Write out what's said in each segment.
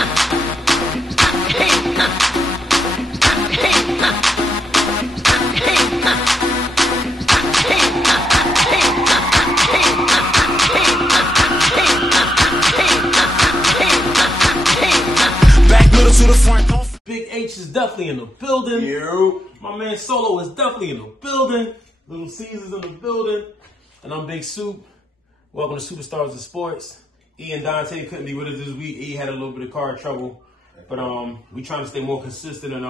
To the front. Big H is definitely in the building. You. My man Solo is definitely in the building. Little Caesar's in the building. And I'm Big Soup. Welcome to Superstars of Sports. E and Dante couldn't be with us this week. E had a little bit of car trouble. But we trying to stay more consistent in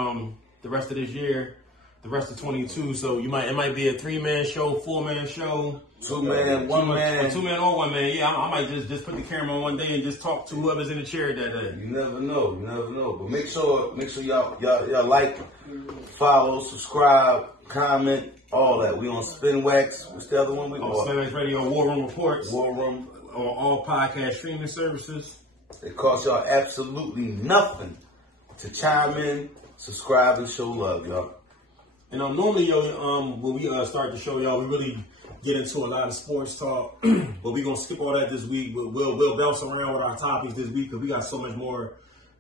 the rest of this year, the rest of 22. So it might be a 3-man show, 4-man show. 2-man, 1-man. 2-man or 1-man. Yeah, I might just put the camera on one day and just talk to whoever's in the chair that day. You never know. But make sure y'all like, follow, subscribe, comment, all that. We on Spinwax. What's the other one we on? Spinwax Radio, War Room Reports. War Room. On all podcast streaming services. It costs y'all absolutely nothing to chime in, subscribe, and show love, y'all. And normally, when we start the show, y'all, we really get into a lot of sports talk, but we're going to skip all that this week. We'll bounce around with our topics this week because we got so much more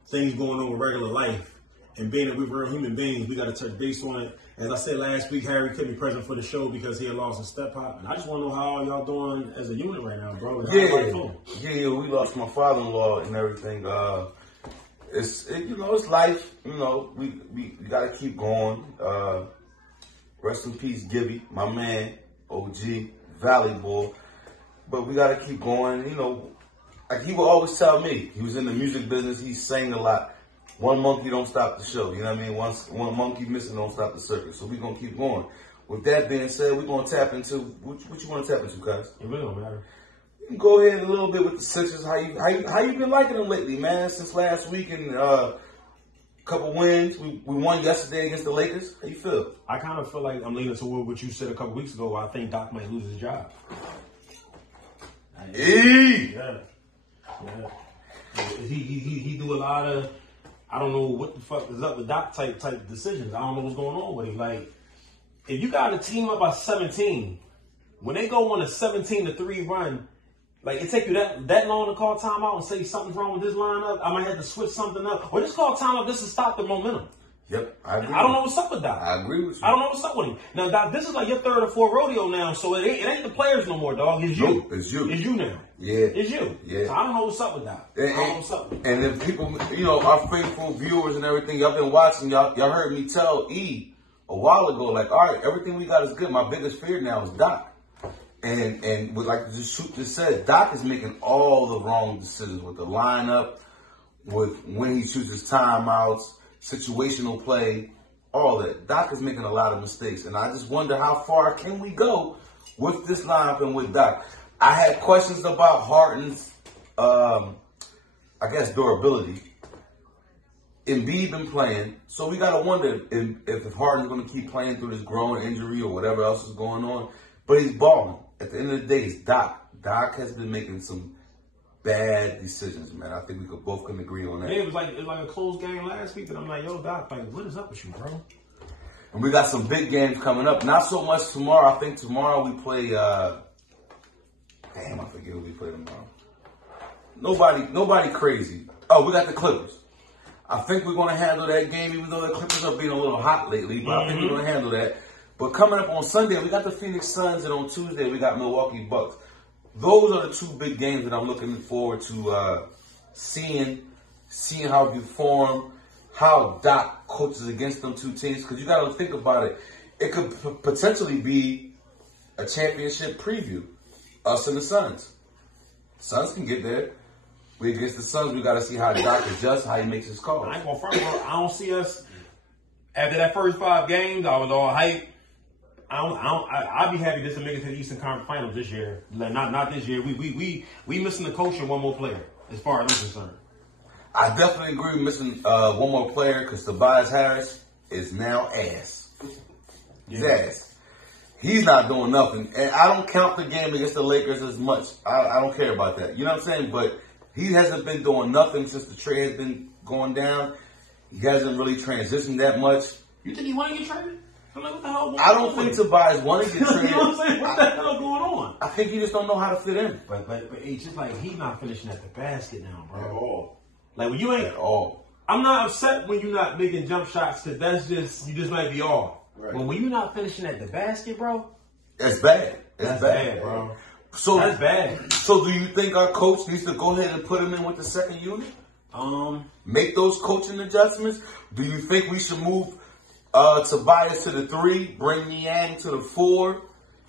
things going on with regular life. And being that we're real human beings, we got to touch base on it. As I said last week, Harry couldn't be present for the show because he had lost his step-pop. And I just want to know how y'all doing as a unit right now, bro. Yeah, we lost my father-in-law and everything. It's life. We got to keep going. Rest in peace, Gibby, my man. OG, Valley Boy, but we gotta keep going. Like he would always tell me, he was in the music business, he sang a lot. One monkey don't stop the show, you know what I mean? One monkey missing don't stop the circus. So we're gonna keep going. With that being said, we're gonna tap into what you wanna tap into, guys? It really don't matter. You can go ahead a little bit with the Sixers. How you been liking them lately, man? Since last week and couple wins. We won yesterday against the Lakers. How you feel? I kind of feel like I'm leaning toward what you said a couple weeks ago. I think Doc might lose his job. Yeah. He do a lot of, I don't know what the fuck is up with Doc type decisions. I don't know what's going on with him. Like, if you got a team up by 17, when they go on a 17-3 run, like, it take you that long to call timeout and say something's wrong with this lineup? I might have to switch something up. Or just call timeout just to stop the momentum. Yep, I agree. I don't know what's up with Doc. I agree with you. I don't know what's up with him. Now, Doc, this is like your third or fourth rodeo now, so it ain't the players no more, dog. It's you. Nope, it's you. It's you now. Yeah. It's you. Yeah. So I don't know what's up with Doc. I don't know what's up with And if people, our faithful viewers and everything, y'all been watching, y'all heard me tell E a while ago, like, all right, everything we got is good. My biggest fear now is Doc. And with, like Soup just said, Doc is making all the wrong decisions with the lineup, with when he chooses timeouts, situational play, all that. Doc is making a lot of mistakes, and I just wonder how far can we go with this lineup and with Doc. I had questions about Harden's, durability. Embiid been playing, so we gotta wonder if Harden's gonna keep playing through this growing injury or whatever else is going on. But he's balling. At the end of the day, it's Doc. Doc has been making some bad decisions, man. I think we both can agree on that. Yeah, it was like a close game last week, and I'm like, yo, Doc, like, what is up with you, bro? And we got some big games coming up. Not so much tomorrow. I think tomorrow we play. I forget who we play tomorrow. Nobody crazy. Oh, we got the Clippers. I think we're gonna handle that game, even though the Clippers are being a little hot lately. But I think we're gonna handle that. But coming up on Sunday, we got the Phoenix Suns, and on Tuesday, we got Milwaukee Bucks. Those are the two big games that I'm looking forward to seeing how we form, how Doc coaches against them two teams. Because you got to think about it. It could potentially be a championship preview. Us and the Suns. Suns can get there. We against the Suns, we got to see how Doc adjusts, how he makes his calls. I ain't gonna front, bro. I don't see us, after that first 5 games, I was all hype. I'd be happy just to make it to the Eastern Conference Finals this year. Like, not this year. We missing the coach and one more player, as far as I'm concerned. I definitely agree with missing one more player because Tobias Harris is now ass. He's ass. He's not doing nothing. And I don't count the game against the Lakers as much. I don't care about that. You know what I'm saying? But he hasn't been doing nothing since the trade has been going down. He hasn't really transitioned that much. You think he want to get traded? I'm like, what the hell I don't think Tobias want to get traded. You know what I'm saying? What the hell going on? I think he just don't know how to fit in. But it's just like he's not finishing at the basket now, bro. At all. Like when you ain't at all. I'm not upset when you're not making jump shots because that's just you just might be off. Right. But when you're not finishing at the basket, bro, that's bad. That's bad, bro. So that's bad. So do you think our coach needs to go ahead and put him in with the second unit? Make those coaching adjustments. Do you think we should move Tobias to the 3, bring Niang to the 4,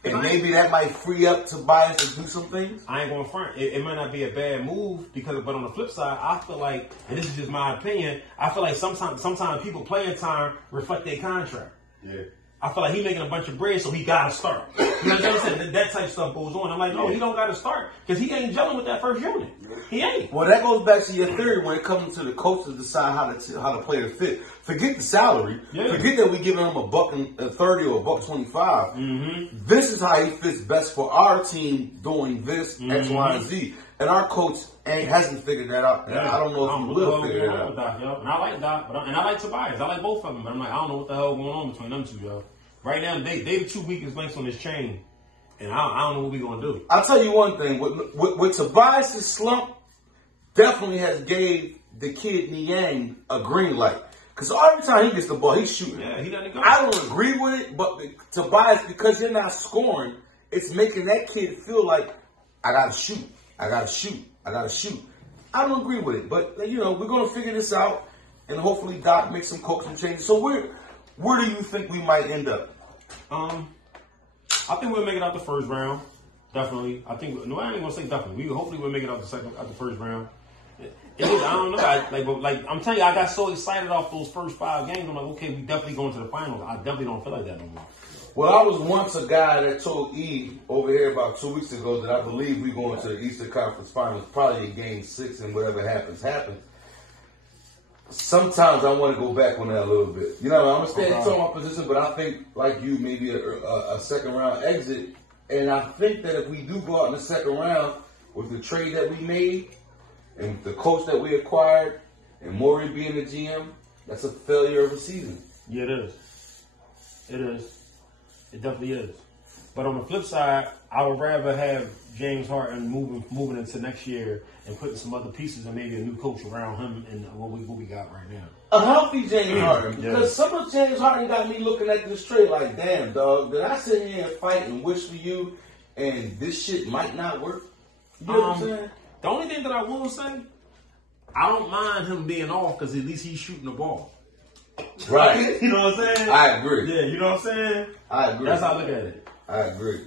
and maybe that might free up Tobias to do some things? I ain't going front. It might not be a bad move but on the flip side, I feel like, and this is just my opinion, I feel like sometimes people playing time reflect their contract. Yeah. I feel like he making a bunch of bread, so he gotta start. You know what I'm saying? That type of stuff goes on. I'm like, no, he don't gotta start because he ain't gelling with that first unit. He ain't. Well, that goes back to your theory when it comes to the coach to decide how the player fit. Forget the salary. Yeah. Forget that we giving him $1.30 or $1.25. Mm-hmm. This is how he fits best for our team doing this X, Y, and Z. And our coach hasn't figured that out. And I don't know if he will figure it out. Doc, yo. And I like Doc, and I like Tobias. I like both of them. But I'm like, I don't know what the hell going on between them two, yo. Right now, they the two weakest links on this chain. And I don't know what we're going to do. I'll tell you one thing. With Tobias' slump, definitely has gave the kid Niang a green light. Because every time he gets the ball, he's shooting. Yeah, he doesn't go. I don't agree with it, but Tobias, because you're not scoring, it's making that kid feel like, I got to shoot. I got to shoot. I got to shoot. I don't agree with it. But, we're going to figure this out. And hopefully Doc makes some coaching changes. So where do you think we might end up? I think we'll make it out the first round. Definitely. I ain't gonna say definitely. Hopefully we'll make it out the first round. I don't know. I'm telling you, I got so excited off those first 5 games. I'm like, okay, we definitely going to the finals. I definitely don't feel like that no more. Well, I was once a guy that told E over here about 2 weeks ago that I believe we're going to the Eastern Conference Finals, probably in Game 6, and whatever happens. Sometimes I want to go back on that a little bit. I'm going to stay in my position, but I think, like you, maybe a second round exit. And I think that if we do go out in the second round with the trade that we made and the coach that we acquired and Maury being the GM, that's a failure of a season. Yeah, it is. It is. It definitely is. But on the flip side, I would rather have James Harden moving into next year and putting some other pieces and maybe a new coach around him and what we got right now. A healthy James Harden. Because some of James Harden got me looking at this trade like, damn, dog, did I sit here and fight and wish for you and this shit might not work? You know what I'm saying? The only thing that I will say, I don't mind him being off because at least he's shooting the ball. Right. You know what I'm saying? I agree. Yeah, you know what I'm saying? I agree. That's how I look at it. I agree.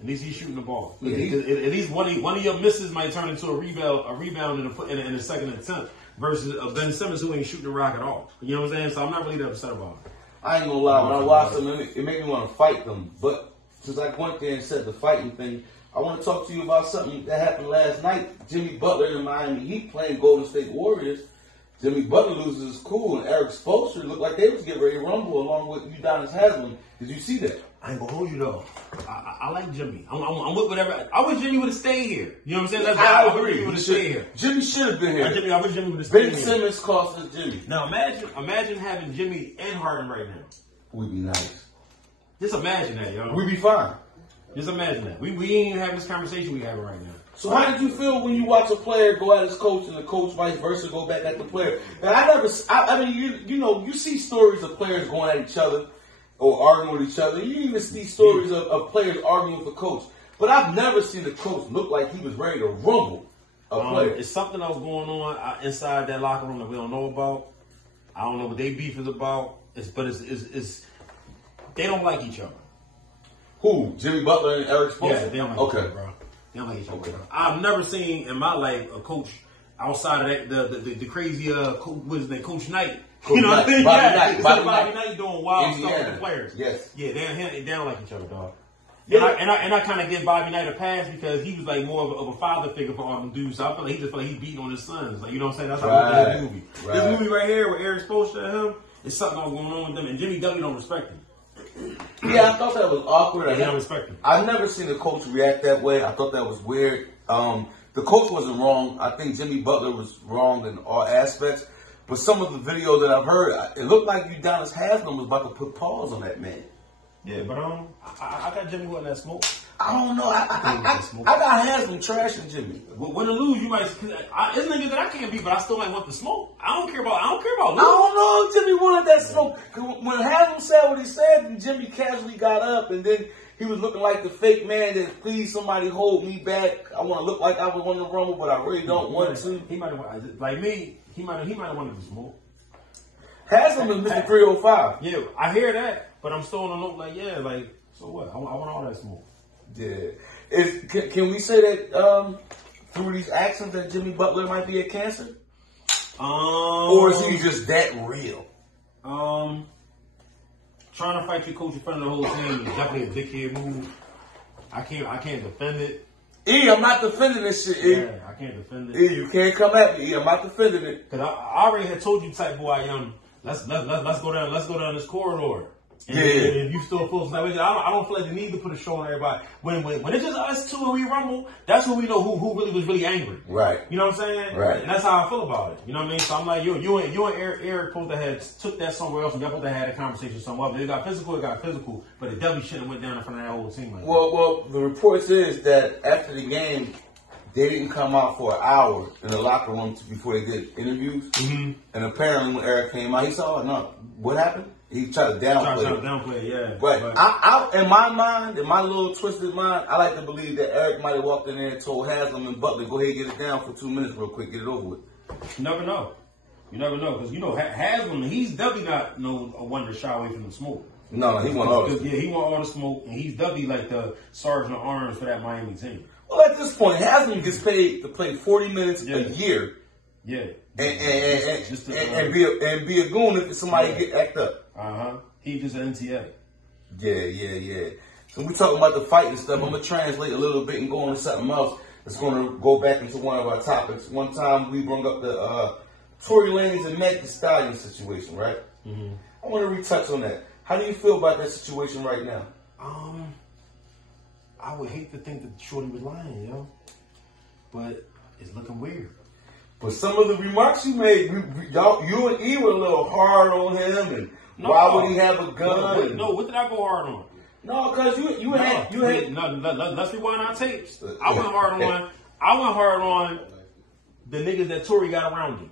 At least he's shooting the ball. At least one of your misses might turn into a rebound in a second attempt versus Ben Simmons who ain't shooting the rock at all. You know what I'm saying? So I'm not really that upset about it. I ain't gonna lie. When I watched them, it made me want to fight them. But since I went there and said the fighting thing, I want to talk to you about something that happened last night. Jimmy Butler in Miami Heat playing Golden State Warriors. Jimmy Butler loses his cool, and Eric Spoelstra looked like they was getting ready to rumble along with Udonis Haslem. Did you see that? I ain't gonna hold you though. I like Jimmy. I'm with whatever. I wish Jimmy would have stayed here. You know what I'm saying? I agree. Jimmy would have stayed here. Jimmy should have been here. I wish Jimmy would have stayed here. Ben Simmons cost us Jimmy. Now imagine having Jimmy and Harden right now. We'd be nice. Just imagine that, yo. We'd be fine. Just imagine that. We ain't even having this conversation we having right now. So how did you feel when you watch a player go at his coach and the coach vice versa go back at the player? Now I mean, you see stories of players going at each other or arguing with each other. You even see stories of players arguing with the coach. But I've never seen the coach look like he was ready to rumble a player. It's something else going on inside that locker room that we don't know about. I don't know what they beef is about. But it's they don't like each other. Who? Jimmy Butler and Eric Spoelstra? Yeah, they don't like each other, bro. They don't like each other. I've never seen in my life a coach outside of that the crazy what is his name, Coach Knight. You know what I mean? Bobby Knight doing wild stuff with the players. Yes. Yeah, they don't like each other, dog. Yeah. And I kind of give Bobby Knight a pass because he was like more of a father figure for all them dudes. So I feel like he just feel like he's beating on his sons. Like, you know what I'm saying? That's how I look at this movie. Right. This movie right here with Eric Spoelstra and him, it's something going on with them. And Jimmy W don't respect him. Yeah, I thought that was awkward. I don't respect him. I've never seen a coach react that way. I thought that was weird. The coach wasn't wrong. I think Jimmy Butler was wrong in all aspects. But some of the video that I've heard, it looked like Udonis Haslem was about to put paws on that man. Yeah, but I got Jimmy wanting that smoke. I don't know. I got Haslam trashing Jimmy. Win or lose, you might. It's niggas that I can't beat, but I still might want the smoke. I don't care about losing. I don't know if Jimmy wanted that smoke. When Haslam said what he said, and Jimmy casually got up, and then he was looking like the fake man that, please somebody hold me back. I want to look like I was on the rumble, but I really don't want to. He might have, like me. He might have wanted the smoke. Haslam is Mr. 305. Yeah, I hear that, but I'm still on the note like, yeah, like, so what? I want all that smoke. Yeah. Can we say that through these actions that Jimmy Butler might be a cancer? Or is he just that real? Trying to fight your coach in front of the whole team is definitely a dickhead move. I can't defend it. I'm not defending this shit, Yeah, I can't defend it. You can't come at me. I'm not defending it. Cause I already had told you type boy I am. Let's go down this corridor. And if you still feel some way, I don't feel like the need to put a show on everybody. When it's just us two and we rumble, that's when we know who really was really angry. Right. You know what I'm saying? Right. And that's how I feel about it. You know what I mean? So I'm like, you and Eric supposed to have took that somewhere else and y'all supposed to have had a conversation somewhere else. It got physical, but it definitely shouldn't have went down in front of that whole team. Like well, the reports is that after the game, they didn't come out for an hour in the locker room before they did interviews. Mm-hmm. And apparently when Eric came out, he saw, no, what happened? He tried to downplay it. Yeah. But I, in my mind, in my little twisted mind, I like to believe that Eric might have walked in there and told Haslam and Butler, go ahead and get it down for 2 minutes real quick, get it over with. You never know. Because, Haslam, he's definitely not a one to shy away from the smoke. No, he want all the smoke. Yeah, he want all the smoke, and he's definitely like the sergeant of arms for that Miami team. Well, at this point, Haslam gets paid to play 40 minutes a year. Yeah. And be a goon if somebody get act up. He just an NTA. Yeah. So we talking about the fight and stuff. I'm gonna translate a little bit and go on to something else that's gonna go back into one of our topics. One time we brought up the Tory Lanez and Meg Thee Stallion situation, right? Mm-hmm. I want to retouch on that. How do you feel about that situation right now? I would hate to think that Shorty was lying, but it's looking weird. But some of the remarks you made, you and E were a little hard on him, and why would he have a gun? No, what did I go hard on? No, because you had. Let's rewind our tapes. I went hard on the niggas that Tory got around him.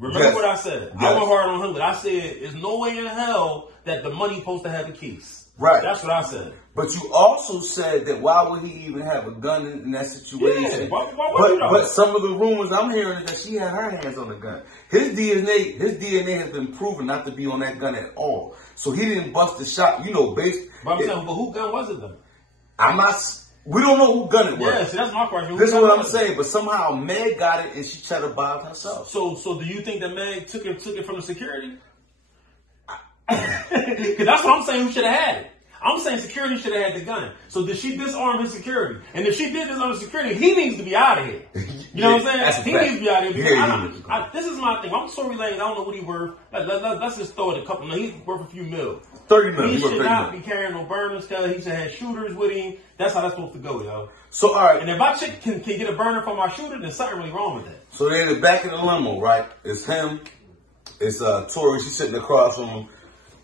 Remember what I said? Yes. I went hard on him, but I said there's no way in hell that the money supposed to have the keys. Right. That's what I said. But you also said that why would he even have a gun in that situation? Yeah, why but some of the rumors I'm hearing is that she had her hands on the gun. His DNA has been proven not to be on that gun at all. So he didn't bust the shot, based. But I'm saying, but who gun was it then? We don't know who gun it was. Yeah, see, that's my question. This is what I'm saying. But somehow Meg got it and she tried to buy it herself. So do you think that Meg took it from the security? Because that's what I'm saying. Who should have had it? I'm saying security should have had the gun. So did she disarm his security? And if she did disarm his security, he needs to be out of here. You know what I'm saying? He needs to be out of here. This is my thing. I'm Tory Lanez. I don't know what he's worth. Let's just throw it a couple. He's worth a few mil. 30 million. He should not be carrying no burners. He should have shooters with him. That's how that's supposed to go, yo. So, all right. And if my chick can get a burner from my shooter, then something really wrong with that. So they're in the back of the limo, right? It's him. It's Tory. She's sitting across from him.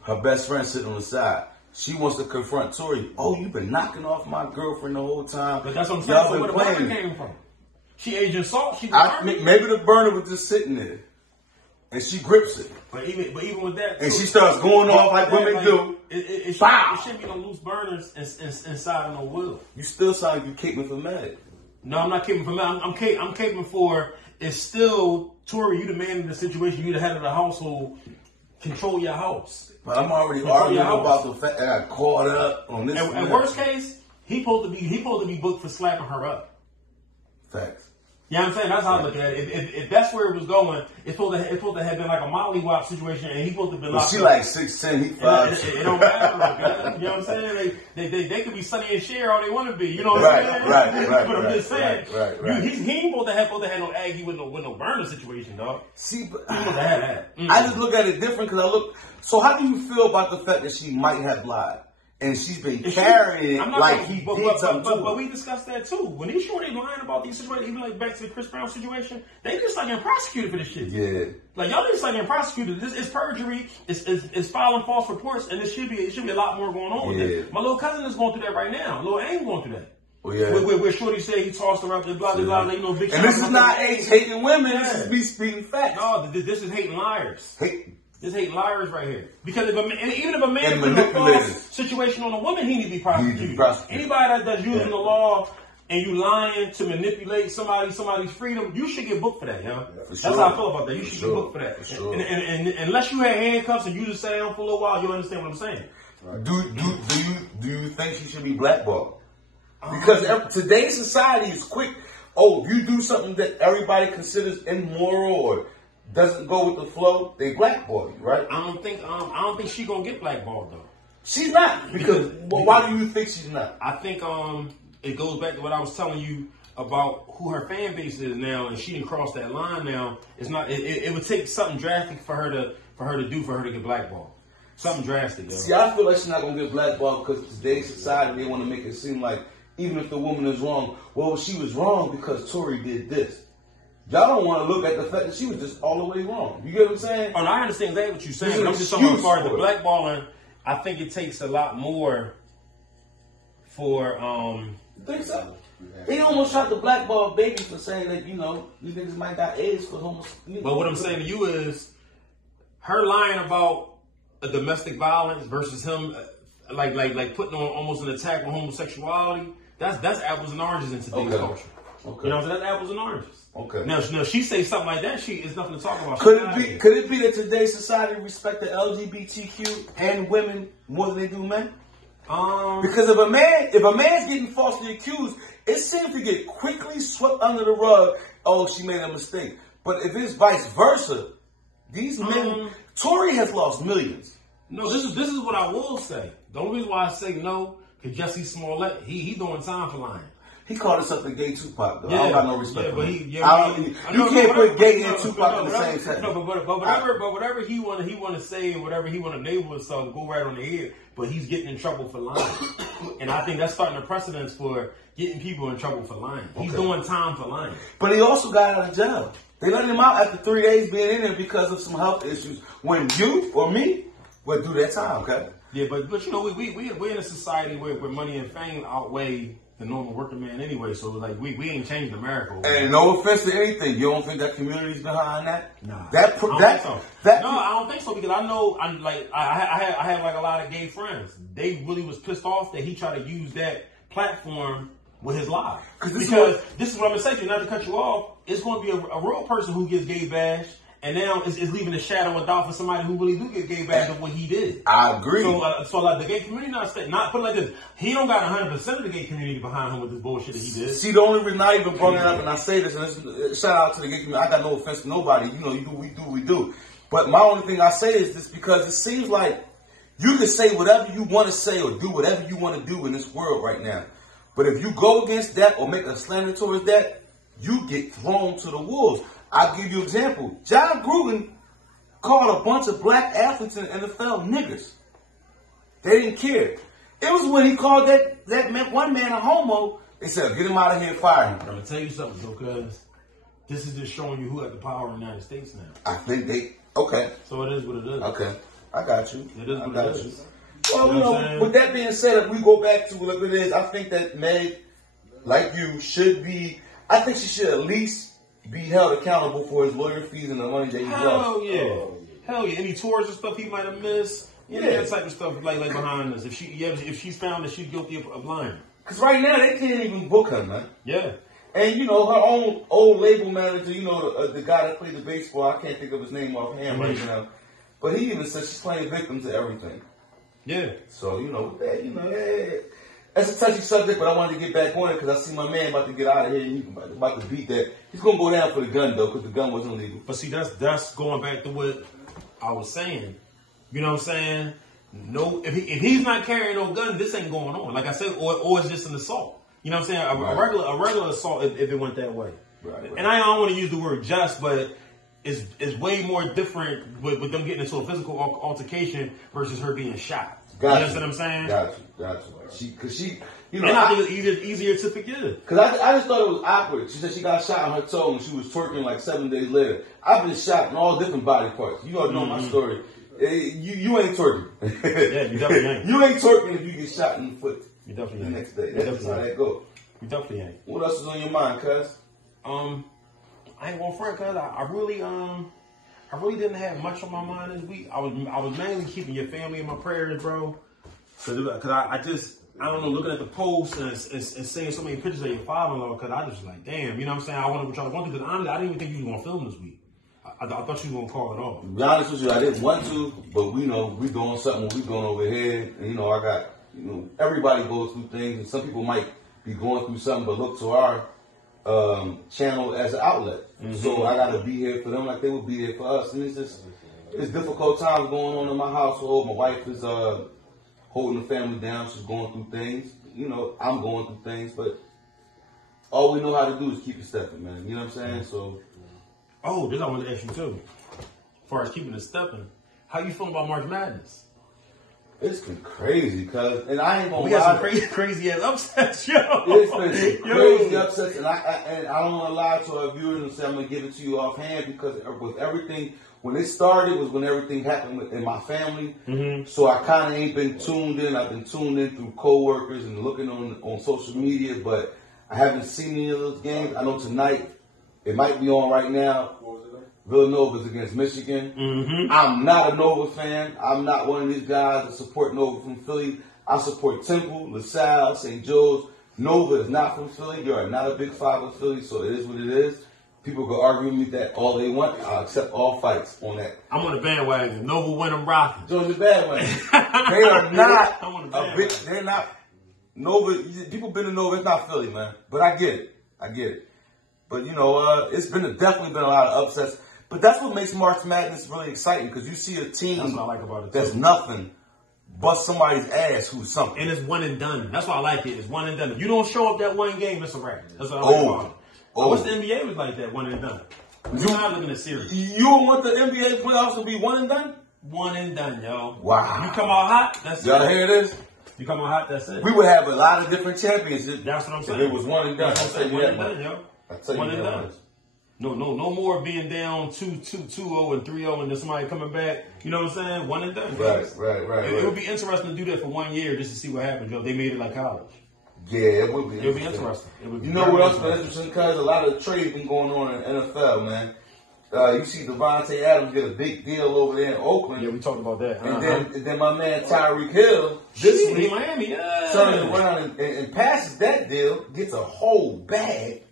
Her best friend sitting on the side. She wants to confront Tory. Oh, you've been knocking off my girlfriend the whole time. But that's what I'm saying. So where the burner came from? She Agent Salt. Maybe the burner was just sitting there, and she grips it. But even with that, and she starts going off like women do. It shouldn't be no loose burners inside of no wheel. You still sound like you caping for Meg. No, I'm not caping for Meg. I'm caping for. It's still Tory. You the man in the situation. You the head of the household. Control your house. But I'm already arguing about the fact that I caught up on this. And worst case, he supposed to be booked for slapping her up. Facts. You know what I'm saying? That's how I look at it. If that's where it was going, it's supposed to have been like a mollywop situation, and he's supposed to have been locked up. She like 6'10", he 5'6". It don't matter. You know what I'm saying? They could be Sonny and Cher all they want to be. You know what I'm saying? Right. But I'm just saying, right. He ain't supposed to have no Aggie with no burner situation, dog. See, but he supposed to have that. I just look at it different because I look. So how do you feel about the fact that she might have lied? And she's been carrying it like he did something to her. But we discussed that too. When these shorties lying about these situations, even like back to the Chris Brown situation, they just like getting prosecuted for this shit. Yeah. Like y'all just like getting prosecuted. This is perjury. It's filing false reports, and it should be a lot more going on with it. My little cousin is going through that right now. Little Aim going through that. Oh, yeah. Where Shorty said he tossed her up there, blah, blah, blah, you know, big. And this is not hating women. Yeah. This is me speaking facts. No, this is hating liars. This hating liars right here. Because even if a man and puts a false situation on a woman, he needs to be prosecuted. Anybody that's using the law and you lying to manipulate somebody's freedom, you should get booked for that, yo. Yeah, that's how I feel about that. You should get booked for that. For and unless you had handcuffs and you just sat down for a little while, you'll understand what I'm saying. Right. Do you think she should be blackballed? Because today's society is quick. Oh, if you do something that everybody considers immoral or doesn't go with the flow, they blackball you, right? I don't think she's gonna get blackballed though. She's not. Because why do you think she's not? I think it goes back to what I was telling you about who her fan base is now, and she didn't cross that line now. It's not. It would take something drastic for her to get blackballed. Something drastic, yo. See, I feel like she's not gonna get blackballed because today's society they want to make it seem like even if the woman is wrong, well, she was wrong because Tory did this. Y'all don't want to look at the fact that she was just all the way wrong. You get what I'm saying? Oh, no, I understand exactly what you're saying. I'm just talking about as far as the blackballing. I think it takes a lot more for You think so? He almost tried to blackball Baby for saying that, you know, you niggas might got AIDS for homosexuality. But what I'm saying to you is her lying about a domestic violence versus him like putting on almost an attack on homosexuality. That's apples and oranges in today's culture. Okay. You know what I'm saying? That's apples and oranges. Okay. Now she say something like that, it's nothing to talk about. Could it be that today's society respect the LGBTQ and women more than they do men? Because if a man's getting falsely accused, it seems to get quickly swept under the rug. Oh, she made a mistake. But if it's vice versa, these men, Tory has lost millions. No, this is what I will say. The only reason why I say no, because Jussie Smollett, he doing time for lying. He called himself the gay Tupac, though. Yeah, I don't got no respect for him. You can't put gay and Tupac in the same sentence. No, but whatever he want to say and whatever he want to label himself, go right on the head. But he's getting in trouble for lying, and I think that's starting a precedence for getting people in trouble for lying. He's doing time for lying. But he also got out of jail. They let him out after 3 days being in there because of some health issues. When you or me would do that time, okay? Yeah, but you know we're in a society where money and fame outweigh the normal working man anyway, so like we ain't changed America. And no offense to anything, you don't think that community's behind that? Nah, I don't think so because I know I had like a lot of gay friends. They really was pissed off that he tried to use that platform with his life. Because this is what I'm gonna say to you, not to cut you off. It's going to be a real person who gets gay bashed. And now it's leaving a shadow and doubt for somebody who really do get gay bashed of what he did. I agree. So like the gay community not put it like this. He don't got 100% of the gay community behind him with this bullshit that he did. See, the only reason I even brought it up and I say this, and shout out to the gay community. I got no offense to nobody. You know, we do. But my only thing I say is this because it seems like you can say whatever you want to say or do whatever you want to do in this world right now. But if you go against that or make a slander towards that, you get thrown to the wolves. I'll give you an example. John Gruden called a bunch of black athletes in the NFL niggers. They didn't care. It was when he called that one man a homo, they said, get him out of here and fire him. I'm going to tell you something, though, because this is just showing you who has the power in the United States now. I think okay. So it is what it is. Okay. I got you. It is what it is. Well, you know, with that being said, if we go back to what it is, I think that Meg, like you, should be, I think she should at least be held accountable for his lawyer fees and the money that he lost. Hell yeah. Any tours and stuff he might have missed. That type of stuff like behind us. If she's found that she's guilty of lying. Because right now they can't even book her, man. Yeah. And you know, her own old label manager, you know, the guy that played the baseball, I can't think of his name offhand right now. But he even said she's playing victim to everything. Yeah. So, you know, that's a touchy subject, but I wanted to get back on it because I see my man about to get out of here and he's about to beat that. He's going to go down for the gun, though, because the gun wasn't legal. But see, that's going back to what I was saying. You know what I'm saying? No, if he's not carrying no gun, this ain't going on. Like I said, or it's just an assault. You know what I'm saying? A regular assault if it went that way. Right. And I don't want to use the word just, but it's way more different with them getting into a physical altercation versus her being shot. You understand what I'm saying? Got you. Because she, you know. And I think it's easier to forgive. Because I just thought it was awkward. She said she got shot on her toe and she was twerking like 7 days later. I've been shot in all different body parts. You already know my story. You ain't twerking. Yeah, you definitely ain't. You ain't twerking if you get shot in the foot. You definitely the next day. That's how that goes. We definitely ain't. What else is on your mind, cuz? I ain't gonna front, cuz I really didn't have much on my mind this week. I was mainly keeping your family in my prayers, bro. Cause I don't know, looking at the posts and seeing so many pictures of your father-in-law, cause I just like, damn, you know what I'm saying? I wonder what y'all going through. Honestly, I didn't even think you was gonna film this week. I thought you were gonna call it off. To be honest with you, I didn't want to, but we know we doing something. We going over here, and I got, everybody goes through things, and some people might be going through something, but look to our channel as an outlet. Mm-hmm. So I got to be here for them like they would be here for us. And it's difficult times going on in my household. My wife is holding the family down. She's going through things. I'm going through things, but all we know how to do is keep it stepping, man. You know what I'm saying? So. Oh, this I want to ask you too. As far as keeping it stepping, how you feel about March Madness? It's been crazy, cuz, and I ain't gonna lie. We got some crazy ass upsets, yo. It's been some crazy upsets, and I don't want to lie to our viewers and say I'm gonna give it to you offhand because with everything, when it started was when everything happened in my family. Mm-hmm. So I kind of ain't been tuned in. I've been tuned in through coworkers and looking on social media, but I haven't seen any of those games. I know tonight it might be on right now. Villanova's against Michigan. Mm-hmm. I'm not a Nova fan. I'm not one of these guys that support Nova from Philly. I support Temple, LaSalle, St. Joe's. Nova is not from Philly. You're not a big five of Philly, so it is what it is. People can argue with me that all they want. I'll accept all fights on that. I'm on the bandwagon. Nova when I'm rocking. Join the bandwagon. They are not a big. They're not Nova. People been to Nova. It's not Philly, man. But I get it. But it's definitely been a lot of upsets. But that's what makes March Madness really exciting because you see a team that's what I like about it that's nothing bust somebody's ass who's something. And it's one and done. That's why I like it. It's one and done. If you don't show up that one game, it's a wrap. That's what I like about it. I wish the NBA was like that, one and done. You're not looking at series. You don't want the NBA playoffs to be one and done? One and done, yo. Wow. You come out hot, that's Y'all hear this? You come out hot, that's it. We would have a lot of different championships. That's what I'm saying. If it was one and done. I'll tell you that, man. Yo. I'll tell you one and done. Much. No more being down 2-0 and 3-0 and then somebody coming back. You know what I'm saying? One and done. Right. It would be interesting to do that for 1 year just to see what happens. Yo, they made it like college. Yeah, it would be. It would be interesting. You know what else been interesting? Because a lot of trades been going on in the NFL, man. You see Devontae Adams get a big deal over there in Oakland. Yeah, we talked about that. And then my man Tyreek Hill this week in Miami, turns around and passes that deal, gets a whole bag.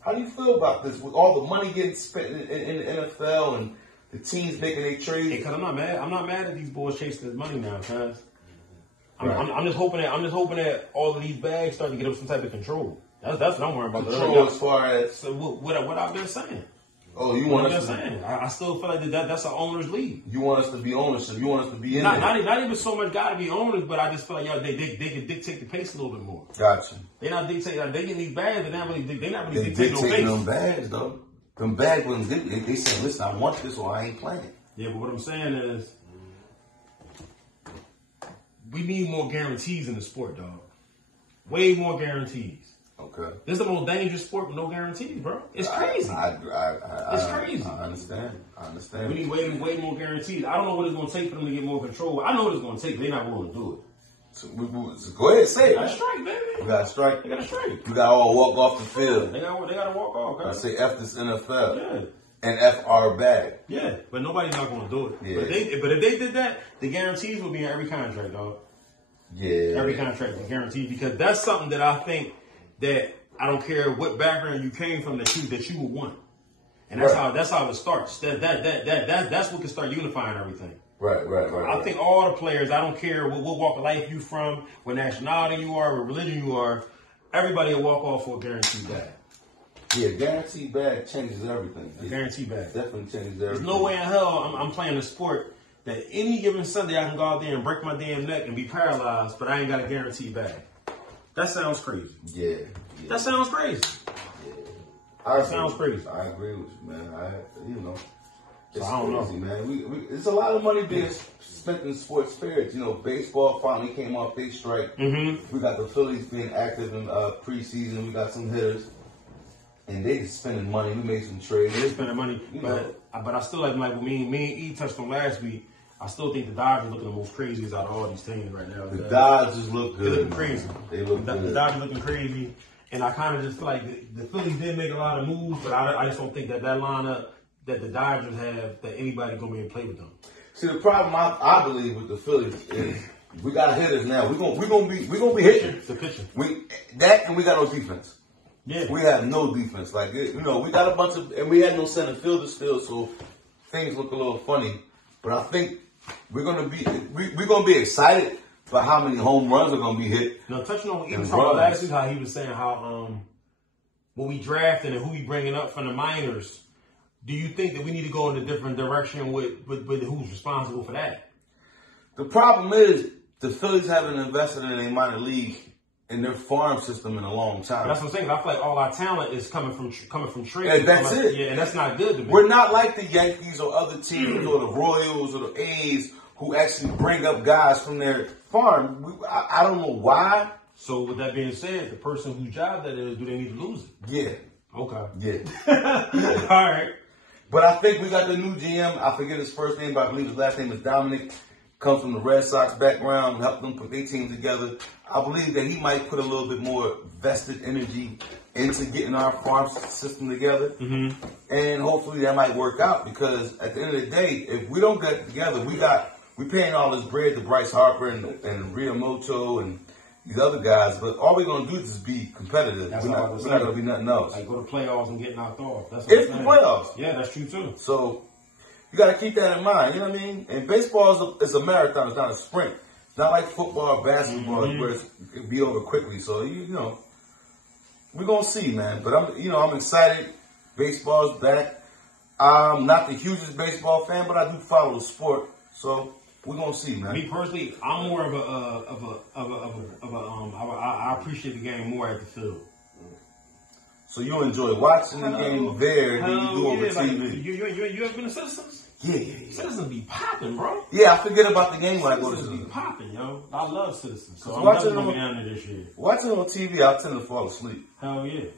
How do you feel about this? With all the money getting spent in the NFL and the teams making their trades? Hey, cause I'm not mad. I'm not mad at these boys chasing this money now, cuz. I'm just hoping that all of these bags start to get up some type of control. That's what I'm worried about. Control as far as so what I've been saying. Oh, you want us to? I still feel like that's an owner's league. You want us to be ownership. You want us to be in there. Not even so much got to be owners, but I just feel like they can dictate the pace a little bit more. Gotcha. They're not dictating. They get these bags, but they're not really dictating no pace. Them bags though. Them bags when they say, "Listen, I want this, or I ain't playing." Yeah, but what I'm saying is, we need more guarantees in the sport, dog. Way more guarantees. Okay. This is the most dangerous sport with no guarantees, bro. It's crazy. It's crazy. I understand. We need way more guarantees. I don't know what it's going to take for them to get more control. I know what it's going to take, but they're not willing to do it. So go ahead, say it. Got a strike, baby. We got a strike. They got a strike. We got to all walk off the field. They got to walk off. I say F this NFL. Yeah. And F our bag. Yeah, but nobody's not going to do it. Yeah. But if they did that, the guarantees would be in every contract, dog. Yeah. Every contract is guaranteed because that's something that I think that I don't care what background you came from that you would want. And that's how it starts. That's what can start unifying everything. Right. I think all the players, I don't care what walk of life you from, what nationality you are, what religion you are, everybody will walk off for a guaranteed bag. Yeah, guaranteed bag changes everything. A guaranteed bag. Definitely changes everything. There's no way in hell I'm playing a sport that any given Sunday I can go out there and break my damn neck and be paralyzed, but I ain't got a guaranteed bag. That sounds crazy. Yeah. That sounds crazy. Yeah. Sounds crazy. I agree with you, man. It's I don't crazy, man. It's a lot of money being spent in sports spirits. Baseball finally came off their strike. Mm-hmm. We got the Phillies being active in preseason. We got some hitters. And they just spending money. We made some trades. They're spending money. But I still like me and E touched on last week. I still think the Dodgers looking the most craziest out of all these teams right now. The Dodgers look good. They looking crazy. They look good. The Dodgers looking crazy. And I kind of just feel like the Phillies did make a lot of moves, but I just don't think that lineup that the Dodgers have, that anybody going to be able to play with them. See, the problem I believe with the Phillies is we got hitters now. We're gonna be hitting. The pitching. We got no defense. Yeah. We have no defense. Like, we got a bunch of, and we had no center fielders still, so things look a little funny. But I think we're gonna be excited for how many home runs are gonna be hit. Now, touching on what he was talking about last week, how he was saying how when we drafting and who we bringing up from the minors, do you think that we need to go in a different direction with who's responsible for that? The problem is the Phillies haven't invested in a minor league in their farm system in a long time. That's what I'm saying. I feel like all our talent is coming from trade. And that's it. Yeah, and that's not good to me. We're not like the Yankees or other teams or the Royals or the A's who actually bring up guys from their farm. I don't know why. So with that being said, the person whose job that is, do they need to lose it? Yeah. Okay. Yeah. All right. But I think we got the new GM. I forget his first name, but I believe his last name is Dominic. Comes from the Red Sox background, helped them put their team together. I believe that he might put a little bit more vested energy into getting our farm system together. Mm-hmm. And hopefully that might work out, because at the end of the day, if we don't get it together, we paying all this bread to Bryce Harper and Riamoto and these other guys, but all we're going to do is just be competitive. We're not going to be nothing else. Like go to playoffs and get knocked off. That's it's the playoffs. Yeah, that's true too. So you got to keep that in mind. You know what I mean? And baseball is a marathon. It's not a sprint. It's not like football or basketball where it can be over quickly. So, we're going to see, man. But I'm excited. Baseball's back. I'm not the hugest baseball fan, but I do follow the sport. So we're gonna see, man. Me personally, I'm more I appreciate the game more at the field. So you enjoy watching the game there than you do over TV? Like, you ever been to Citizens? Yeah. Citizens be popping, bro. Yeah, I forget about the game when I go to Citizens. Be popping, yo. I love Citizens. So I'm watching definitely gonna be down there this year. Watching on TV, I tend to fall asleep. Hell yeah.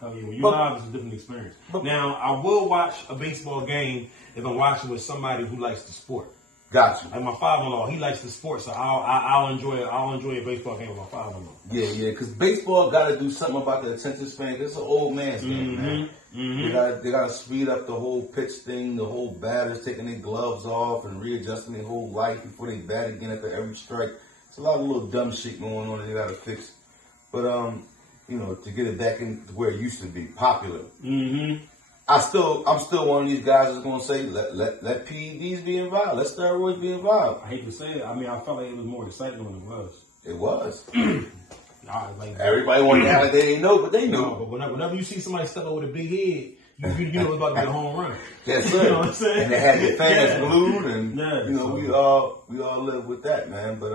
When you live, it's a different experience. Now, I will watch a baseball game if I'm watching with somebody who likes the sport. Got you. Like my father-in-law, he likes the sport, so I'll enjoy it. I'll enjoy a baseball game with my father-in-law. Yeah, because baseball got to do something about the attention span. It's an old man's game, man. Mm-hmm. They got to speed up the whole pitch thing. The whole batters taking their gloves off and readjusting their whole life before they bat again after every strike. It's a lot of little dumb shit going on that they got to fix. But to get it back in where it used to be popular. Mm-hmm. I'm still one of these guys that's gonna say let PEDs be involved, let steroids be involved. I hate to say it. I mean, I felt like it was more exciting when it was. It was. Like, everybody wanted to act like they didn't know, but they knew. No, but whenever you see somebody step over with a big head, you know it's about to be a home run. Yes, sir. You know what I'm saying? And they had the fans glued, and we all live with that, man. But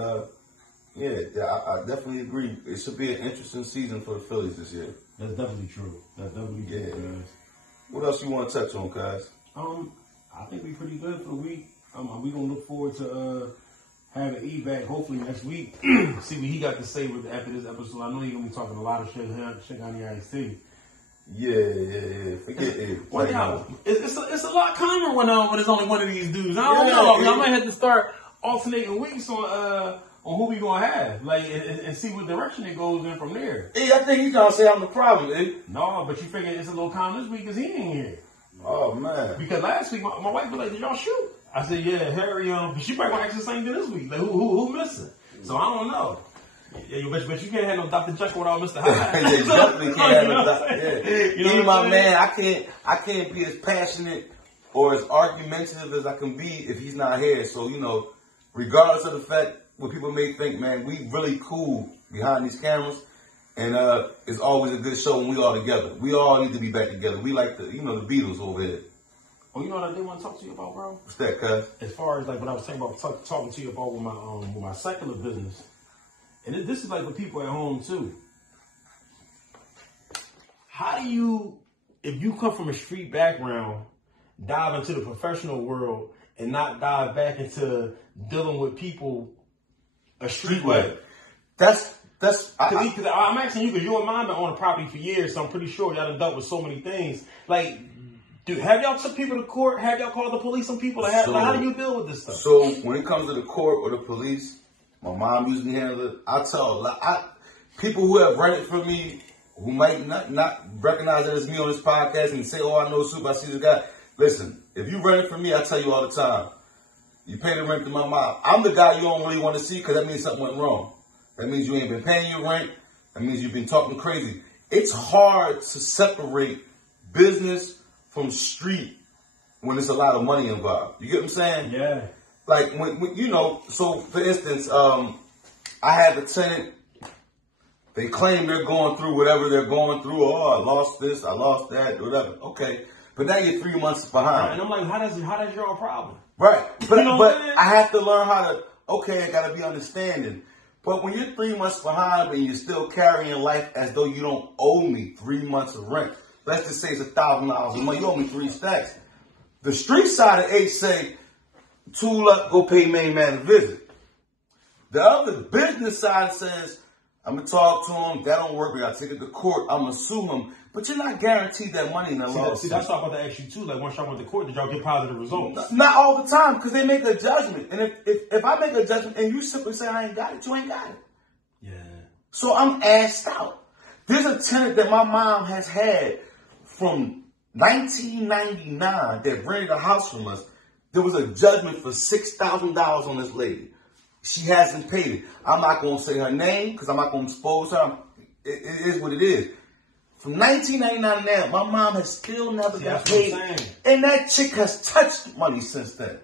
I definitely agree. It should be an interesting season for the Phillies this year. That's definitely true. That's definitely true, guys. What else you want to touch on, guys? I think we're pretty good for the week. We're going to look forward to having E back hopefully next week. See what he got to say after this episode. I know he's going to be talking a lot of shit on the IC. Yeah. Forget it. It's a lot calmer when it's only one of these dudes. I don't know. I might have to start alternating weeks on who we gonna have, and see what direction it goes in from there. Hey, I think he's trying to say I'm the problem, eh? No, but you figure it's a little calm this week because he ain't here. Oh man! Because last week my wife was like, "Did y'all shoot?" I said, "Yeah, Harry." She probably gonna ask the same thing this week. Like, who missing? So I don't know. Yeah, but you can't have no Dr. Jekyll without Mr. Hyde. You definitely can't have no Dr. Yeah. You know my man. I can't be as passionate or as argumentative as I can be if he's not here. So regardless of the fact. What people may think, man, we really cool behind these cameras, and it's always a good show when we all together. We all need to be back together. We like the Beatles over here. Oh, you know what I did want to talk to you about, bro? What's that, cuz? As far as like what I was saying about talking to you about with my secular business, and this is like for people at home too. How do you, if you come from a street background, dive into the professional world and not dive back into dealing with people a street way? That's I'm asking you because you and mine been on the property for years, so I'm pretty sure y'all done dealt with so many things. Like, dude, have y'all took people to court? Have y'all called the police on people? How do you deal with this stuff? So when it comes to the court or the police, my mom usually handles it. I tell people who have rented from me who might not recognize it as me on this podcast and say, oh, I know Soupa, I see this guy. Listen, if you rent it from me, I tell you all the time, you pay the rent to my mom. I'm the guy you don't really want to see because that means something went wrong. That means you ain't been paying your rent. That means you've been talking crazy. It's hard to separate business from street when there's a lot of money involved. You get what I'm saying? Yeah. Like, when you know, so for instance, I had a tenant, they claim they're going through whatever they're going through. Oh, I lost this, I lost that, whatever. Okay. But now you're 3 months behind. And I'm like, how does your problem? Right. But, You know but what I'm saying? I have to learn how to, okay, I got to be understanding. But when you're 3 months behind and you're still carrying life as though you don't owe me 3 months of rent, let's just say it's $1,000 a month, you owe me 3 stacks. The street side of H say, tool up, go pay main man a visit. The other business side says, I'm going to talk to him. That don't work. We got to take it to court. I'm going to sue him. But you're not guaranteed that money in the lawsuit. See, that's what I'm about to ask you, too. Like, once y'all went to court, did y'all get positive results? Not all the time, because they make a judgment. And if I make a judgment and you simply say I ain't got it, you ain't got it. Yeah. So I'm asked out. There's a tenant that my mom has had from 1999 that rented a house from us. There was a judgment for $6,000 on this lady. She hasn't paid it. I'm not going to say her name because I'm not going to expose her. It is what it is. From 1999 to now, my mom has still never got paid. And that chick has touched money since then.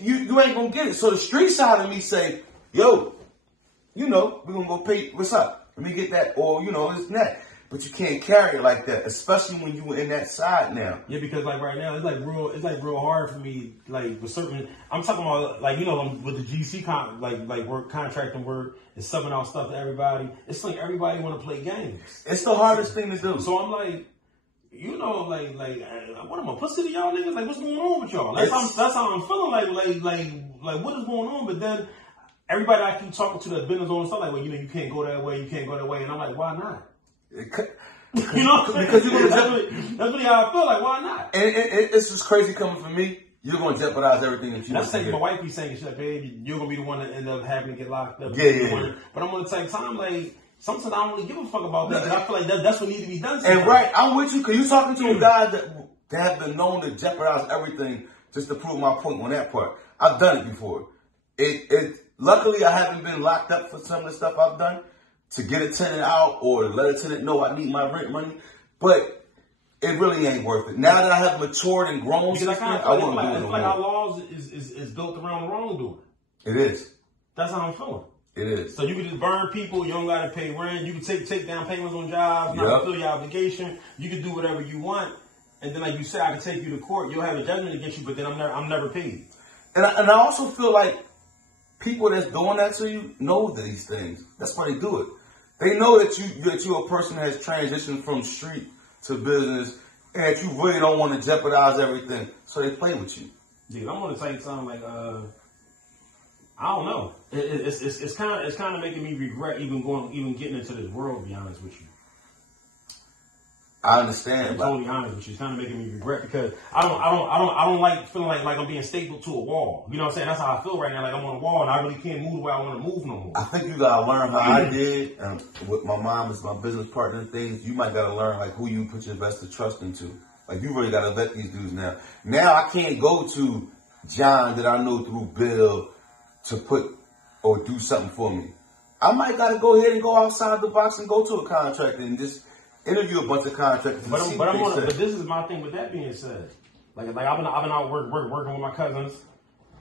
You ain't going to get it. So the street side of me say, yo, you know, we're going to go pay. What's up? Let me get that. Or, you know, it's that. But you can't carry it like that, especially when you were in that side now. Yeah, because like right now, it's like real hard for me. Like with certain, I'm talking about like, you know, with the GC work, contracting work, and subbing out stuff to everybody. It's like everybody want to play games. It's the hardest thing to do. So I'm like, you know, like what am I pussy to y'all niggas? Like what's going on with y'all? That's how I'm feeling. Like what is going on? But then everybody I keep talking to that business owner stuff like, well, you know, you can't go that way, you can't go that way, and I'm like, why not? You know what I'm saying? Because you're that's really how I feel. Like, why not? And it's just crazy coming from me. You're going to jeopardize everything that you That's want to like do. my wife be saying, she's like, baby, you're going to be the one that end up having to get locked up. Yeah. But I'm going to take time, like, sometimes I don't really give a fuck about that. I feel like that's what needs to be done. And right, I'm with you, because you're talking to a guy that have been known to jeopardize everything just to prove my point on that part. I've done it before. Luckily, I haven't been locked up for some of the stuff I've done to get a tenant out or to let a tenant know I need my rent money. But it really ain't worth it. Now that I have matured and grown, because I won't do it. I feel like our laws is built around wrongdoing. It is. That's how I'm feeling. It is. So you can just burn people. You don't got to pay rent. You can take down payments on jobs, not fulfill your obligation. You can do whatever you want. And then, like you said, I can take you to court. You'll have a judgment against you, but then I'm never paid. And I also feel like people that's doing that to you know these things. That's why they do it. They know that you're a person that has transitioned from street to business and that you really don't want to jeopardize everything. So they play with you. Dude, I'm gonna tell you something like I don't know. It's kind of making me regret even getting into this world. To be honest with you. I understand. I'm totally honest with you. It's kind of making me regret because I don't like feeling like I'm being stapled to a wall. You know what I'm saying? That's how I feel right now. Like I'm on a wall and I really can't move the way I want to move no more. I think you gotta learn how I did, and with my mom as my business partner and things. You might gotta learn like who you put your vested trust into. Like you really gotta vet these dudes now. Now I can't go to John that I know through Bill to put or do something for me. I might gotta go ahead and go outside the box and go to a contractor and just interview a bunch of contractors. But this is my thing. With that being said, like I've been out working with my cousins,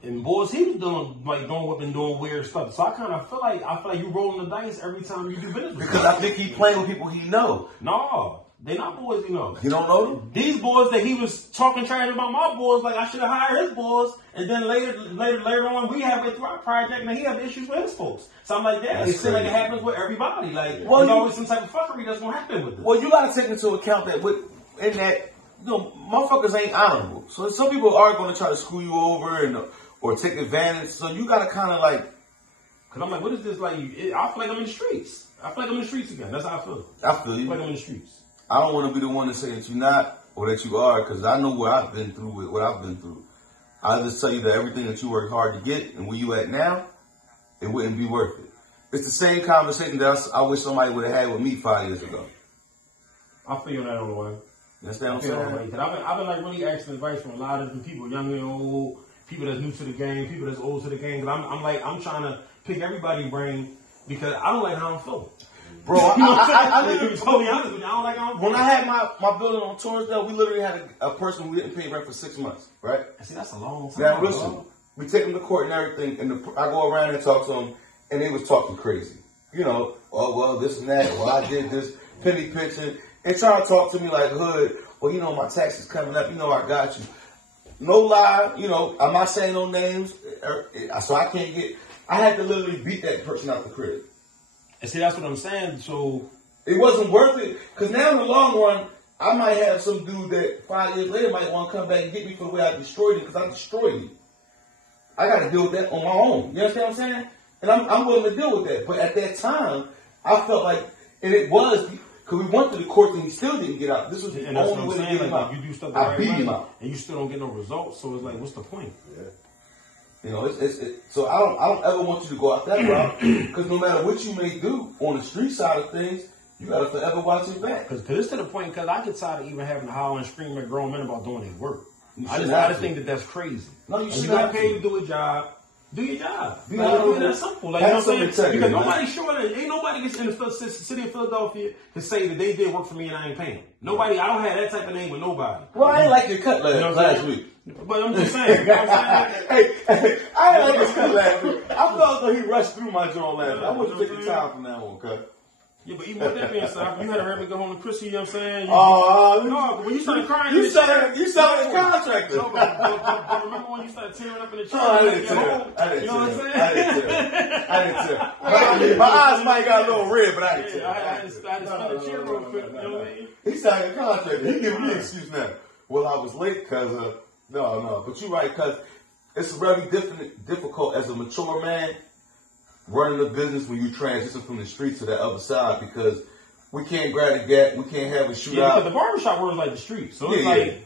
and boys, he was going up and doing weird stuff. So I feel like you rolling the dice every time you do business. Because I think he playing with people he know. No. They not boys, you know. You don't know them? These boys that he was talking trash about my boys, like I should have hired his boys, and then later on we have it through our project, and he have issues with his folks. So I'm like, it seems like it happens with everybody. Like there's always some type of fuckery that's gonna happen with it. Well, you gotta take into account that motherfuckers ain't honorable. So some people are gonna try to screw you over or take advantage. So you gotta kind of like. Cause I'm like, what is this like? I feel like I'm in the streets. I feel like I'm in the streets again. That's how I feel. I feel you. I feel like I'm in the streets. I don't want to be the one to say that you're not or that you are, because I know what I've been through with what I've been through. I'll just tell you that everything that you work hard to get and where you at now, it wouldn't be worth it. It's the same conversation that I wish somebody would have had with me 5 years ago. I feel that on the way. You understand what I'm saying? I've been like really asking advice from a lot of different people, young and old, people that's new to the game, people that's old to the game. But I'm trying to pick everybody's brain because I don't like how I'm feeling. Bro, I to be totally honest with you, I don't like how I'm feeling. When I had my building on Torresdale, we literally had a person who didn't pay rent for 6 months, right? See, that's a long time. Now listen, we take them to court and everything, and I go around and talk to them, and they was talking crazy. You know, oh, well, this and that, well, I did this, penny pinching, and trying to talk to me like hood, well, you know, my taxes coming up, you know, I got you. No lie, you know, I'm not saying no names, so I can't get, I had to literally beat that person out the crib. And see, that's what I'm saying, so. It wasn't worth it, because now in the long run, I might have some dude that 5 years later might want to come back and get me for the way I destroyed it, because I destroyed it. I got to deal with that on my own. You understand what I'm saying? And I'm willing to deal with that. But at that time, I felt like, and it was, because we went to the court and he still didn't get out. This was the only way to get him out. You do stuff the I right beat way, him out. And you still don't get no results, so it's like, what's the point? Yeah. You know, so I don't ever want you to go out that route, because no matter what you may do on the street side of things, you got to forever watch your back. Because it's to the point, because I get tired of even having to holler and scream at grown men about doing their work. I just think that that's crazy. No, you should got paid to do a job. Do your job. Be that's simple. Like, you know what I'm saying? Because nobody's sure that ain't nobody gets in the city of Philadelphia to say that they did work for me and I ain't paying. Nobody. I don't have that type of name with nobody. Well, I ain't like your cut last week. But I'm just saying. You know what I'm saying? Hey, I ain't like his cut last week. I felt as though he rushed through my joint last week. I want to take the time from now on, cut. Yeah, but even with that being said, you had to hurry go home to Chrissy, you know what I'm saying? No, when you started crying, you started a contractor. No, but remember when you started tearing up in the chair? I didn't tear. You know what I'm saying? I didn't tear. My eyes might got a little red, but I didn't tear. I had to spin the chair real quick, you know what I mean? He started a contractor. He giving me an excuse now. Well, I was late because no. But you're right, because it's very difficult as a mature man running a business when you transition from the street to the other side, because we can't grab the gap, we can't have a shootout. Yeah, because the barbershop world is like the streets. So it's like,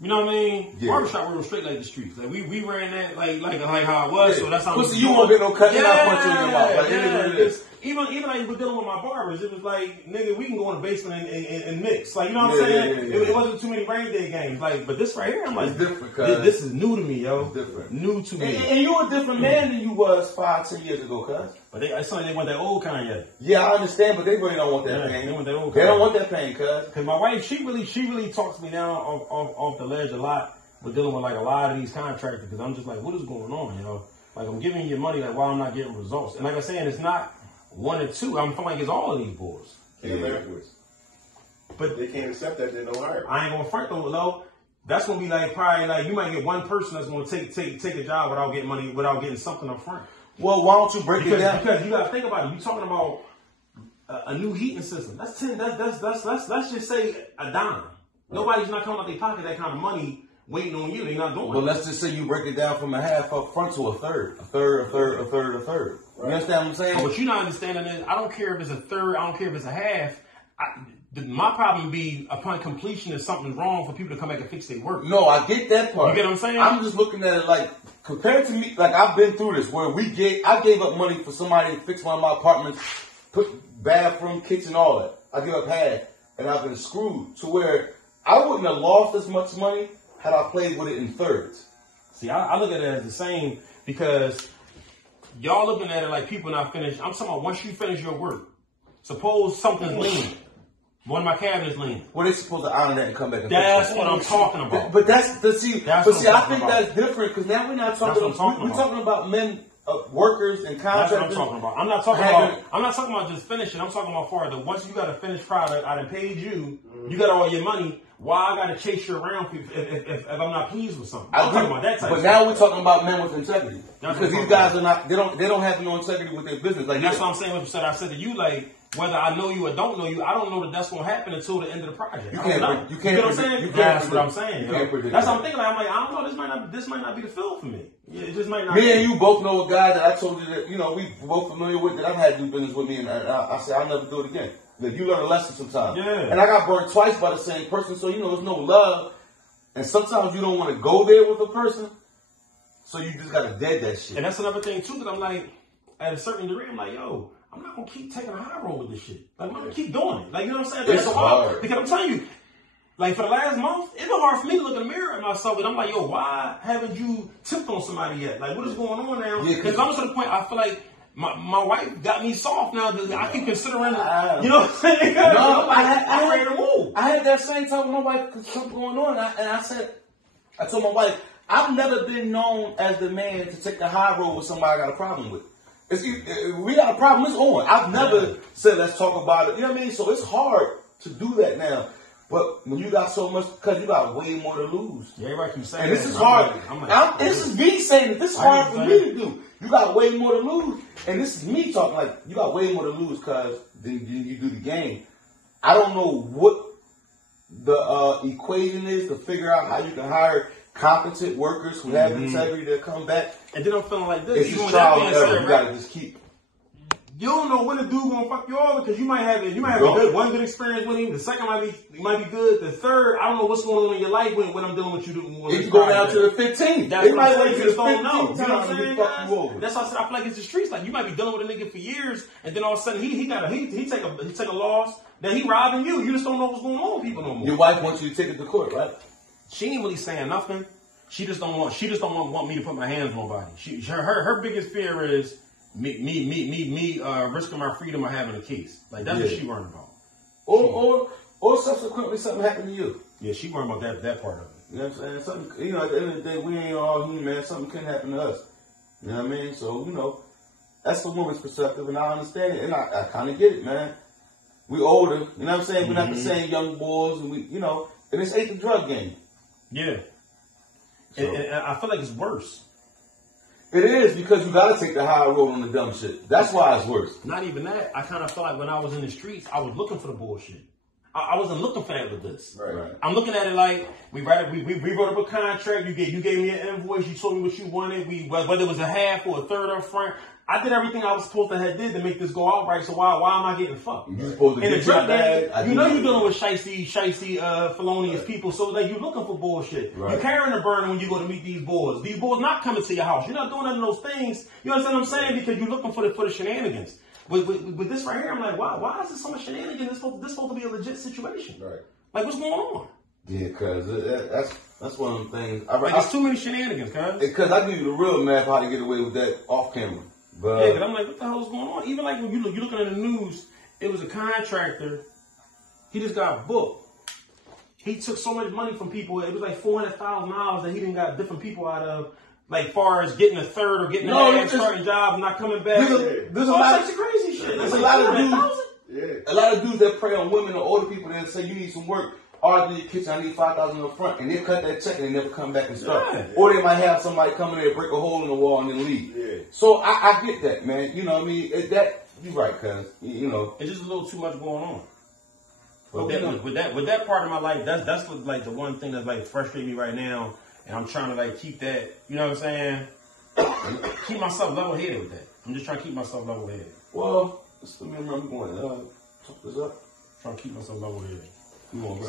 you know what I mean? Yeah. Barbershop world was straight like the streets. Like we ran that like how it was. Yeah. So that's how. So you won't get no cut, punch in your mouth. Like, it is. Even like we're dealing with my barbers, it was like, nigga, we can go in the basement and mix. Like, you know what I'm saying? It wasn't too many rain day games. Like, but this right here, I'm like, it's different, this is new to me, yo. It's different. New to me. And you're a different man than you was 5-10 years ago, cuz. But it's something they want that old kind yet. Yeah, I understand, but they really don't want that pain. They want that old They don't want that pain, cuz. Because my wife, she really talks to me now off the ledge a lot. We're dealing with like a lot of these contractors, because I'm just like, what is going on, yo? Like, I'm giving you money, like, why I'm not getting results? And like I'm saying, it's not one or two. I'm feeling like it's all of these boys. But they can't accept that, they don't hire. I ain't gonna front though. That's gonna be like probably like you might get one person that's gonna take a job without getting money, without getting something up front. Well, why don't you break it down? Because you gotta think about it. You're talking about a new heating system. That's let's just say a dime. Right. Nobody's not coming out their pocket that kind of money waiting on you. They're not doing it. Well, let's just say you break it down from a half up front to a third. Right. You understand what I'm saying? But you're not understanding that. I don't care if it's a third. I don't care if it's a half. My problem be upon completion if something's wrong for people to come back and fix their work. No, I get that part. You get what I'm saying? I'm just looking at it like, compared to me, like I've been through this where I gave up money for somebody to fix one of my apartments, put bathroom, kitchen, all that. I give up half, and I've been screwed to where I wouldn't have lost as much money had I played with it in thirds. See, I look at it as the same, because y'all looking at it like people not finished. I'm talking about once you finish your work. Suppose something's leaning. One of my cabinets leaning. Well, they're supposed to honor that and come back and fix what I'm talking about. But I think that's different, because now we're not talking about, we're talking about men, workers and contractors. That's what I'm talking about. I'm not talking about just finishing. I'm talking about far that once you got a finished product, I done paid you, you got all your money. Why I gotta chase you around if I'm not pleased with something? I'm talking about that type. But now we're talking about men with integrity, because these guys are not. They don't have no integrity with their business. Like, that's what I'm saying. What you said, I said to you, like, whether I know you or don't know you, I don't know that that's gonna happen until the end of the project. You can't. You know what I'm saying? That's what I'm saying. That's what I'm thinking. Like, I'm like, I don't know. This might not be the field for me. Yeah, it just might not. Me and you both know a guy that I told you that we both familiar with, that I've had to do business with me, and I said I'll never do it again. That you learn a lesson sometimes. Yeah. And I got burned twice by the same person, so there's no love. And sometimes you don't want to go there with a person, so you just gotta dead that shit. And that's another thing too, that I'm like, at a certain degree, I'm like, yo, I'm not gonna keep taking a high road with this shit. Like, I'm gonna keep doing it. Like, you know what I'm saying? It's That's hard. Because I'm telling you, like, for the last month, it's been hard for me to look in the mirror at myself, and I'm like, yo, why haven't you tipped on somebody yet? Like, what is going on now? Because I'm to the point, I feel like my wife got me soft now that I keep considering, you know what I'm saying? No, I'm ready to move. I had that same talk with my wife because something going on, and I told my wife, I've never been known as the man to take the high road with somebody I got a problem with. We got a problem, it's on. I've never said, let's talk about it. You know what I mean? So it's hard to do that now. But when you got so much, because you got way more to lose. Yeah, everybody keeps saying and this that. is hard. This is me saying it. This is hard for me to do. You got way more to lose. And this is me talking like, you got way more to lose because then you do the game. I don't know what the equation is to figure out how you can hire competent workers who have integrity to come back. And then I'm feeling like this. It's just trial and error. You got to just keep. You don't know when the dude gonna fuck you over because you might have one good experience with him. The second might be good. The third, I don't know what's going on in your life when I'm dealing with you. If you go down to the 15th, that's they might wait to the 15th know. You know what I'm saying? Fuck you over. That's why I said I feel like it's the streets. Like you might be dealing with a nigga for years, and then all of a sudden he take a loss. Then he robbing you. You just don't know what's going on with people no more. Your wife wants you to take it to court, right? She ain't really saying nothing. She just don't want me to put my hands on nobody. Her biggest fear is me risking my freedom or having a case. Like that's what she worried about. Or subsequently something happened to you. Yeah, she worried about that part of it. You know what I'm saying? Something, at the end of the day, we ain't all human, man. Something can happen to us. You know what I mean? So, that's the woman's perspective, and I understand it, and I kind of get it, man. We older, you know what I'm saying? We're not the same young boys, and and this ain't the drug game. Yeah. So. And I feel like it's worse. It is because you got to take the high road on the dumb shit. That's why it's worse. Not even that. I kind of feel like when I was in the streets, I was looking for the bullshit. I wasn't looking for that with this. Right. I'm looking at it like we wrote up a contract. You gave me an invoice. You told me what you wanted. Whether it was a half or a third up front. I did everything I was supposed to have did to make this go out right. So why am I getting fucked? You're supposed to in get the drug bag. you're dealing with shicey, felonious people. So like you're looking for bullshit. Right. You're carrying a burner when you go to meet these boys. These boys not coming to your house. You're not doing none of those things. You understand what I'm saying? Because you're looking for the shenanigans. With this right here, I'm like, why is this so much shenanigans? This supposed to be a legit situation. Right. Like, what's going on? Yeah, cause that's one of them things. It's too many shenanigans, cuz. Because I give you the real math how to get away with that off camera. But I'm like, what the hell is going on? Even like when you're looking at the news, it was a contractor. He just got booked. He took so much money from people. It was like $400,000 that he didn't got different people out of. Like, far as getting a third or getting a starting job and not coming back. There's a lot of crazy shit. There's a lot of dudes. Yeah. A lot of dudes that prey on women or older people that say you need some work. Or in your kitchen, I need $5,000 up front, and they cut that check and they never come back and start. Yeah. Or they might have somebody come in there, break a hole in the wall, and then leave. Yeah. So I get that, man. You know what I mean? You're right, cuz. It's just a little too much going on. With that part of my life, that's what, like the one thing that's like frustrating me right now, and I'm trying to like keep that. You know what I'm saying? Keep myself level headed with that. I'm just trying to keep myself level headed. Well, just let me remember going. Talk this up. Trying to keep myself level headed. With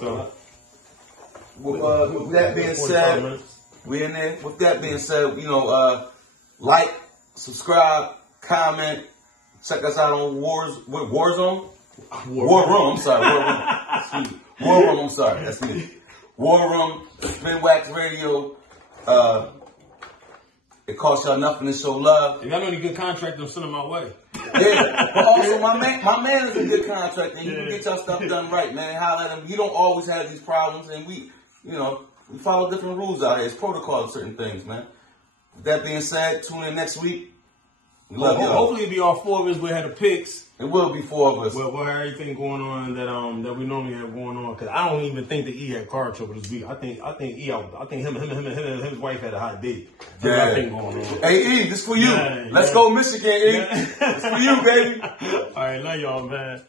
that being said, we in there. With that being said, like, subscribe, comment, check us out on Warzone. War Room. I'm sorry. War Room. I'm sorry. That's me. War Room. Spin Wax Radio. It costs y'all nothing to show love. If y'all know any good contractors, send them my way. Yeah, but also my man is a good contractor, and you can get your stuff done right, man. Holla at him. You don't always have these problems, and we follow different rules out here. It's protocol of certain things, man. With that being said, tune in next week. We love y'all. Hopefully it'll be all four of us. We'll have the picks. It will be four of us. We'll have everything going on that we normally have going on. Because I don't even think that E had car trouble this week. I think him and his wife had a hot date. Yeah. Thing going on. Hey E, this for you. Let's go Michigan, E. This for you, baby. All right, love y'all, man.